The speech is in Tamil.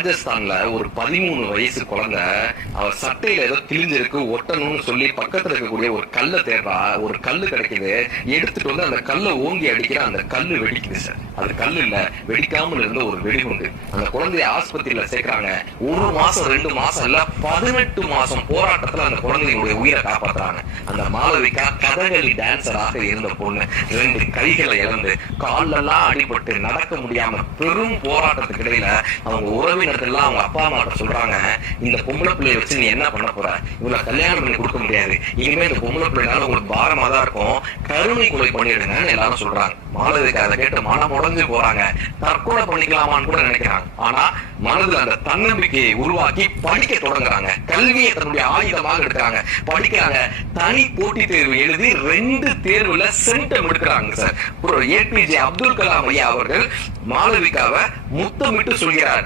ராஜஸ்தான்ல ஒரு 13 வயசு குழந்தை அவ சட்டையில ஏதோ கிழிஞ்சிருக்கு ஒட்டணும்னு சொல்லி பக்கத்துல இருக்கக்கூடிய ஒரு கல்லை தேடுறா. ஒரு கல்லு கிடைக்குது, எடுத்துட்டு வந்து அந்த கல்லை ஓங்கி அடிக்கிற. அந்த கல்லு வெடிக்குது சார். அது கல்லு இல்ல, வெடிக்காமல் இருந்த ஒரு வெடிகுண்டு. அந்த குழந்தைய ஆஸ்பத்திரியில சேர்க்கிறாங்க. 1 மாசம் 2 மாசம் இல்ல 18 மாசம் போராட்டத்துல அந்த குழந்தையுடைய உயிரை காப்பாத்துறாங்க. அந்த மாளவிகா கதகளி டான்சராக இருந்த பொண்ணு 2 கைகளை இழந்து காலெல்லாம் அடிபட்டு நடக்க முடியாம பெரும் போராட்டத்துக்கு இடையில அவங்க உறவினர்கள் எல்லாம் அவங்க அப்பா அம்மா சொல்றாங்க, இந்த பொம்பளை பிள்ளைய வச்சு நீ என்ன பண்ண போற, இவ்வளவு கல்யாணம் பண்ணி கொடுக்க முடியாது, இனிமே இந்த பொம்பளை பிள்ளைனால உங்களுக்கு பாரமா தான் இருக்கும், கருணை கொலை பண்ணிடுங்கன்னு எல்லாரும் சொல்றாங்க. மாளவிகா அதை கேட்டு மனம் உடஞ்சு போறாங்க. தற்கொலை பண்ணிக்கலாமான்னு கூட நினைக்கிறாங்க. ஆனா மனதுல அந்த தன்னம்பிக்கையை உருவாக்கி படிக்க தொடங்குறாங்க. கல்வியை தன்னுடைய ஆயுதமாக எடுக்கிறாங்க, படிக்கிறாங்க. தனி போட்டி தேர்வு எழுதி 2 தேர்வுல சென்டம் எடுக்கிறாங்க சார். ஏபிஜே அப்துல் கலாம் ஐயா அவர்கள் மாளவிகாவை முத்தமிட்டு சொல்கிறார்,